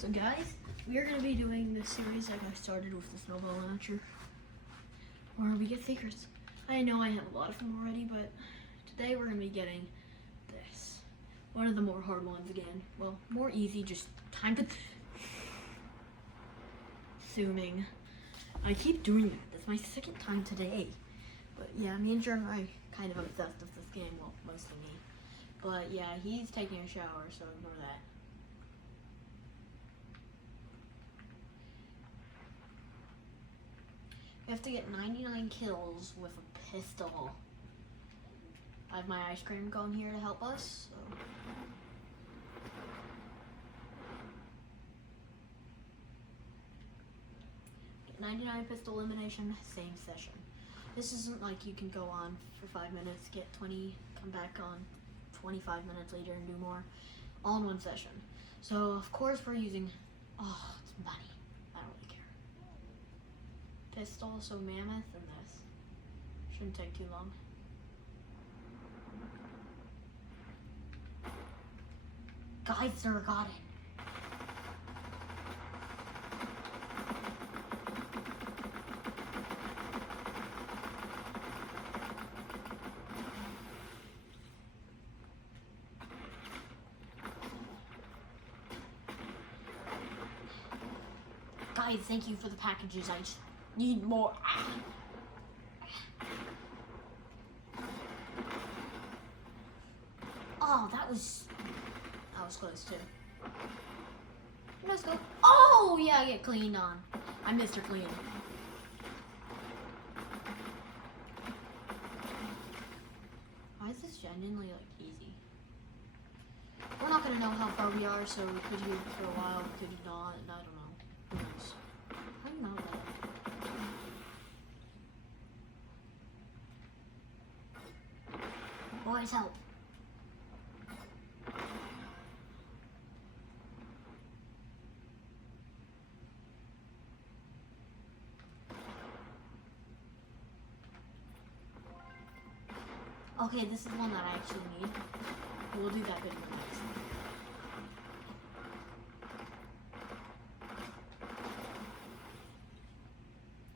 So guys, we are going to be doing this series like I started with the snowball launcher, where we get secrets. I know I have a lot of them already, but today we're going to be getting this. One of the more hard ones again. Well, more easy, just time to... Zooming. I keep doing that. That's my second time today. But yeah, me and Jordan are kind of obsessed with this game. Well, mostly me. But yeah, he's taking a shower, so ignore that. You have to get 99 kills with a pistol. I have my ice cream cone here to help us. So. Get 99 pistol elimination, same session. This isn't like you can go on for 5 minutes, get 20, come back on 25 minutes later and do more. All in one session. So of course we're using, oh, it's money. I don't really care. Pistol, so mammoth and this. Shouldn't take too long. Guys, sir, got it. Guys, thank you for the packages. I just need more. Oh, that was close too. Let's go. Oh yeah, I get cleaned on. I missed her clean. Why is this genuinely like easy? We're not gonna know how far we are, so we could hear for a while, we could not, and I don't know. Who knows? How do you know that? Boys, help. Okay, this is one that I actually need. We'll do that video next.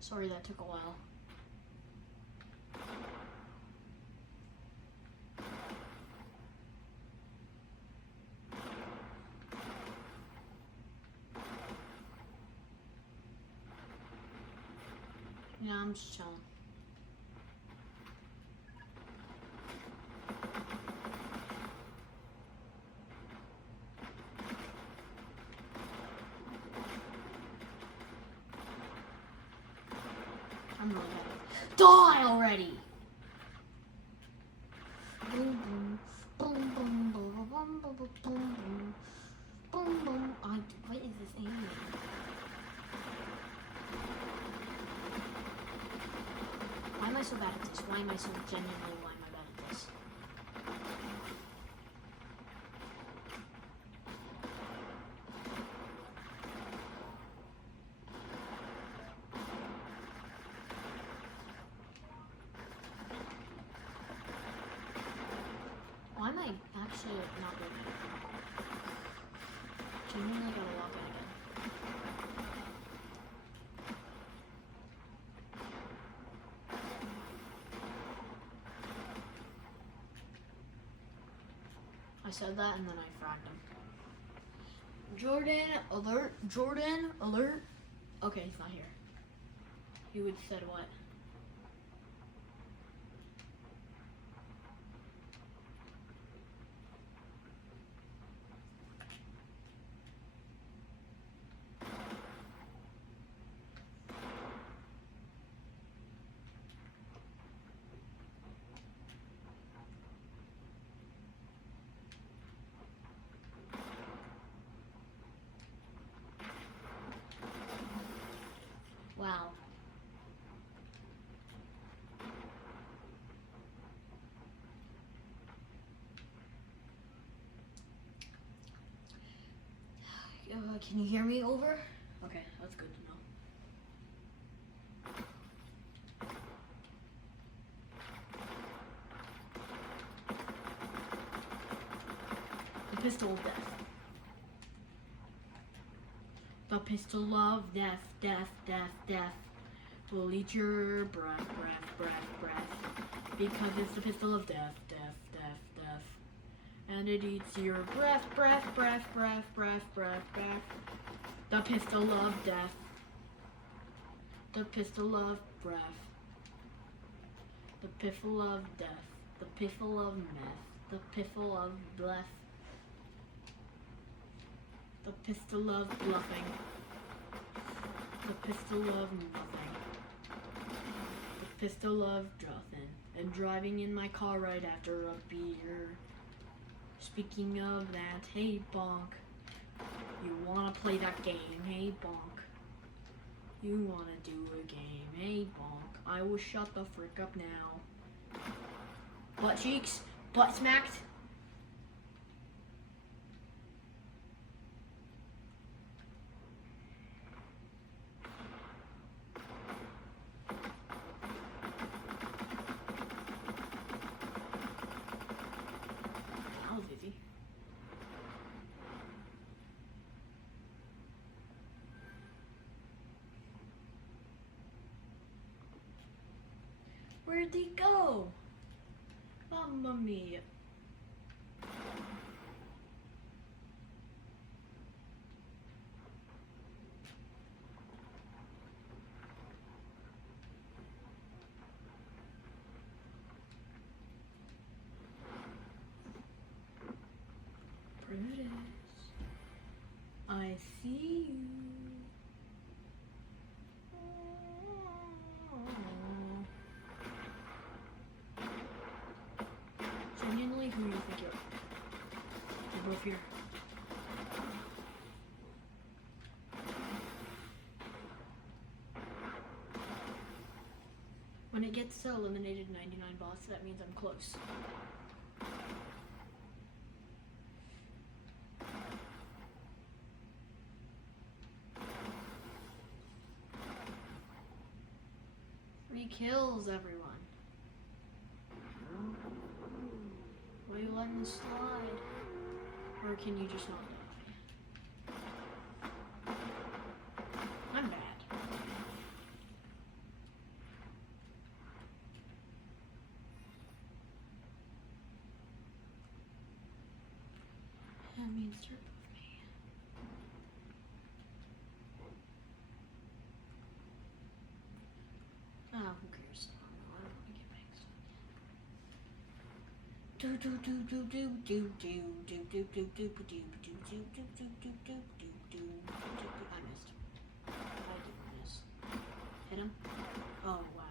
Sorry that took a while. Yeah, I'm just chilling. I'm really happy. Die already! Boom, boom, boom, boom, boom, boom, boom, boom, boom, boom, boom. What is this aiming? Why am I so bad at this? Why am I so genuinely, why am I bad at this? Why am I actually not good at it? Genuinely gotta log in again. I said that and then I fragged him. Jordan, alert. Jordan, alert. Okay, he's not here. He would said what? Wow. Can you hear me over? Okay, that's good to know. The pistol of death. The pistol of death, death, death, death will eat your breath, breath, breath, breath. Because it's the pistol of death, death, death, death. And it eats your breath, breath, breath, breath, breath, breath, breath. The pistol of death. The pistol of breath. The piffle of death. The piffle of meth. The piffle of breath. The pistol of bluffing. The pistol of nothing. The pistol of nothing. And driving in my car right after a beer. Speaking of that, hey bonk. You wanna play that game, hey bonk. You wanna do a game, hey bonk. I will shut the frick up now. Butt cheeks, butt smacked. That was easy. Where'd he go? Mamma mia. Brutus, I see you. Genuinely, who you think you're? They're both here. When it gets to eliminated 99 boss, that means I'm close. Three kills, everyone. Will you let me slide? Or can you just not die? I'm bad. That means you're above me. Ah, who cares? I don't want to get mixed. Do do do do do do do do do do do do do do do do do do do. I missed. I didn't miss. Hit him. Oh wow.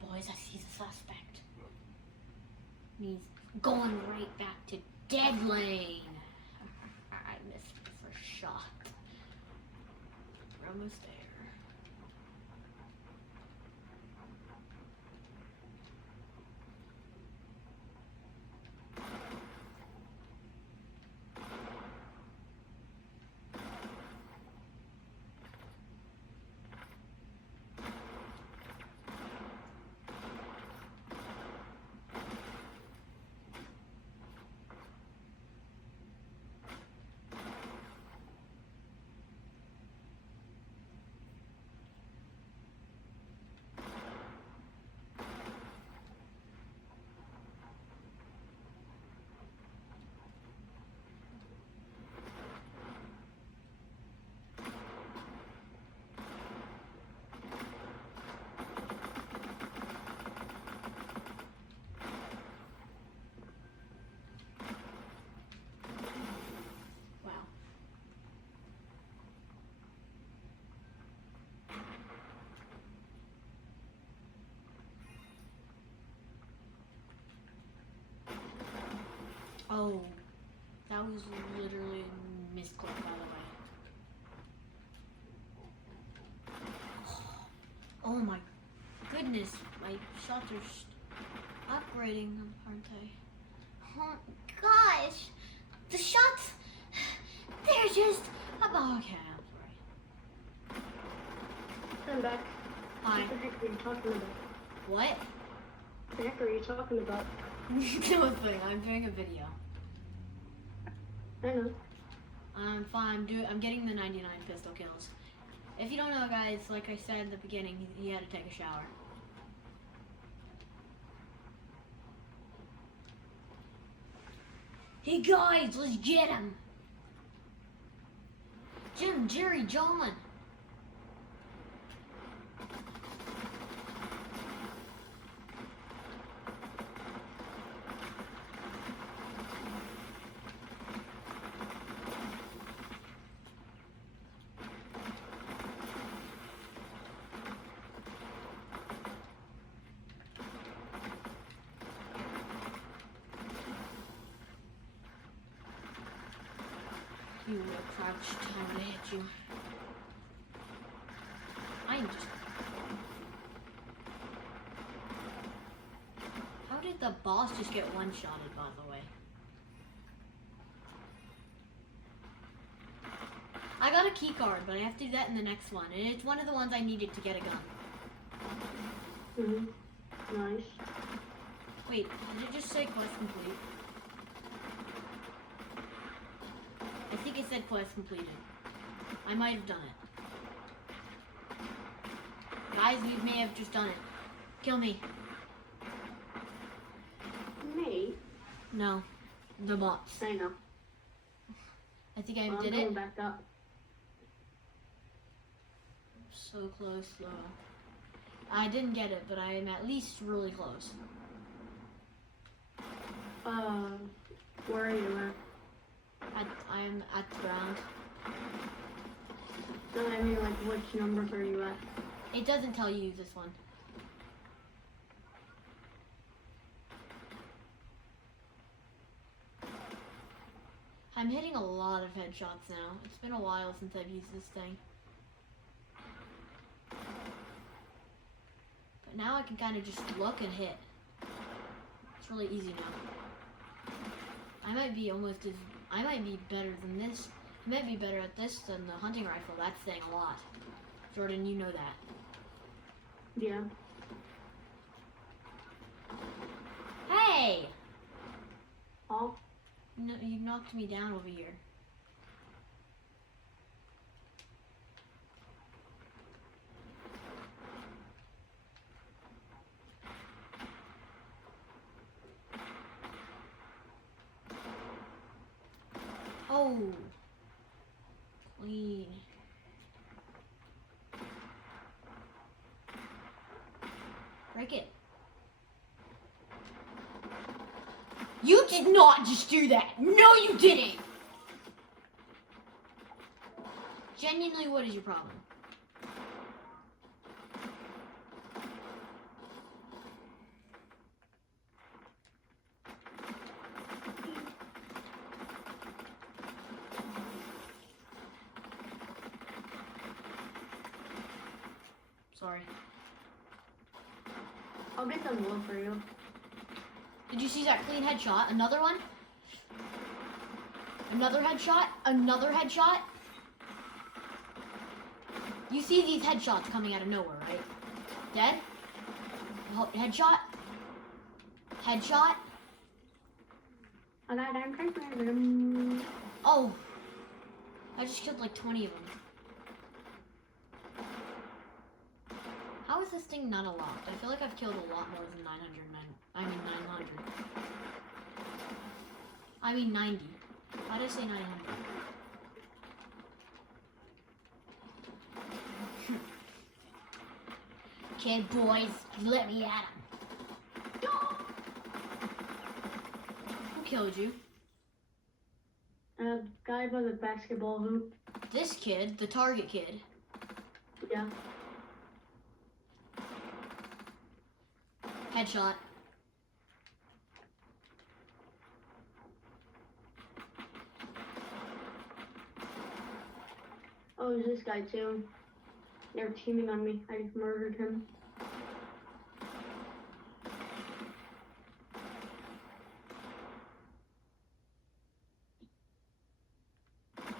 Boys, I see the suspect. He's going right back to dead lane. I missed the first shot. We're almost there. Oh, That was literally a misclick, by the way. Oh my goodness, my shots are upgrading, aren't they? Oh gosh, the shots, they're just, oh, okay, I'm sorry. I'm back. Hi. What the heck are you talking about? What? What the heck are you talking about? Nothing, I'm doing a video. I know. I'm fine, I'm getting the 99 pistol kills. If you don't know, guys, like I said in the beginning, he had to take a shower. Hey guys, let's get him! Jim, Jerry, John! You will crouch down to hit you. I'm just... How did the boss just get one-shotted, by the way? I got a key card, but I have to do that in the next one. And it's one of the ones I needed to get a gun. Nice. Wait, did it just say quest complete? I think it said quest completed. I might have done it. Guys, we may have just done it. Kill me. Me? No. The bots. I know. I think I Well, did I'm it. going back up. So close, though. I didn't get it, but I am at least really close. Where are you at? I'm at the ground. No, I mean, like, which numbers are you at? It doesn't tell you this one. I'm hitting a lot of headshots now. It's been a while since I've used this thing. But now I can kind of just look and hit. It's really easy now. I might be better than this. I might be better at this than the hunting rifle. That's saying a lot. Jordan, you know that. Yeah. Hey! Oh? No, you knocked me down over here. Oh. Clean. Break it. You did not just do that. No, you didn't. Genuinely, what is your problem? Sorry. I'll get some wood for you. Did you see that clean headshot? Another one? Another headshot? Another headshot? You see these headshots coming out of nowhere, right? Dead? Headshot? Headshot? I got them. Oh. I just killed like 20 of them. How is this thing not unlocked? I feel like I've killed a lot more than 900. I mean 90. Why did I say 900? Okay, boys, let me at him. Who killed you? Guy by the basketball hoop. This kid, the target kid. Yeah. Headshot. Oh, it was this guy too. They're teaming on me. I just murdered him.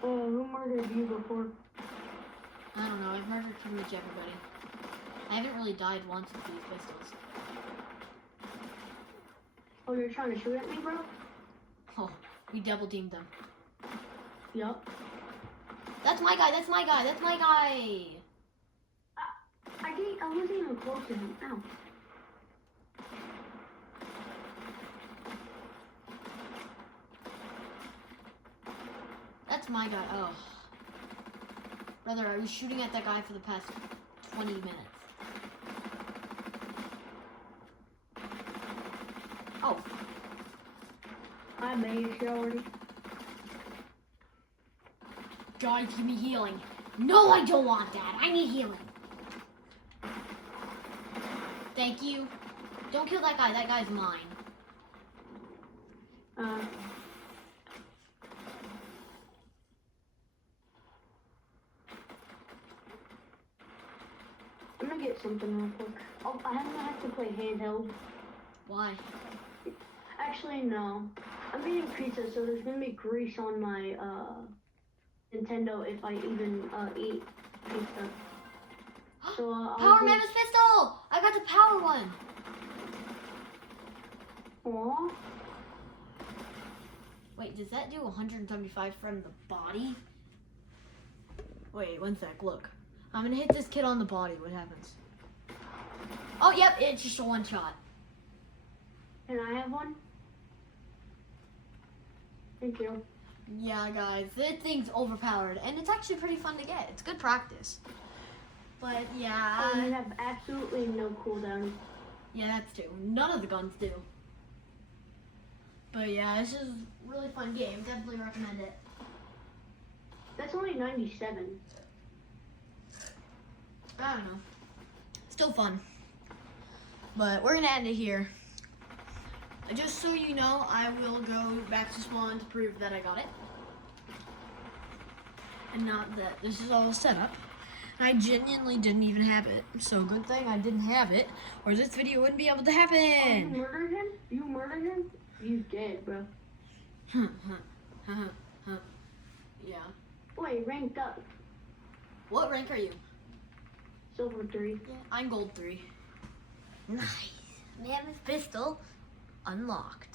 Who murdered you before? I don't know. I've murdered pretty much everybody. I haven't really died once with these pistols. Oh, you're trying to shoot at me, bro? Oh, we double teamed them. Yup. That's my guy. That's my guy. That's my guy. I wasn't even close to him. Ow. That's my guy. Oh. Brother, I was shooting at that guy for the past 20 minutes. Oh. I made it already. Guys, give me healing. No, I don't want that. I need healing. Thank you. Don't kill that guy. That guy's mine. I'm gonna get something real quick. Oh, I'm gonna have to play handheld. Why? Actually, no. I'm getting pizza, so there's gonna be grease on my Nintendo if I even eat pizza. So Power Mammoth pistol! I got the power one. Aww. Wait, does that do 175 from the body? Wait, one sec. Look, I'm gonna hit this kid on the body. What happens? Oh, yep, it's just a one shot. Can I have one? Thank you. Yeah, guys, this thing's overpowered, and it's actually pretty fun to get. It's good practice. But yeah, Oh, you have absolutely no cooldown. yeah, that's true. None of the guns do. But yeah, this is a really fun game. Definitely recommend it. That's only 97. I don't know. Still fun. But we're gonna end it here. Just so you know, I will go back to spawn to prove that I got it. And not that this is all set up. I genuinely didn't even have it. So good thing I didn't have it, or this video wouldn't be able to Oh, you happen. murdered him? You murdered him? He's dead, bro. Yeah. Wait, ranked up. What rank are you? Silver 3. Yeah, I'm gold 3. Nice. Mammoth pistol unlocked.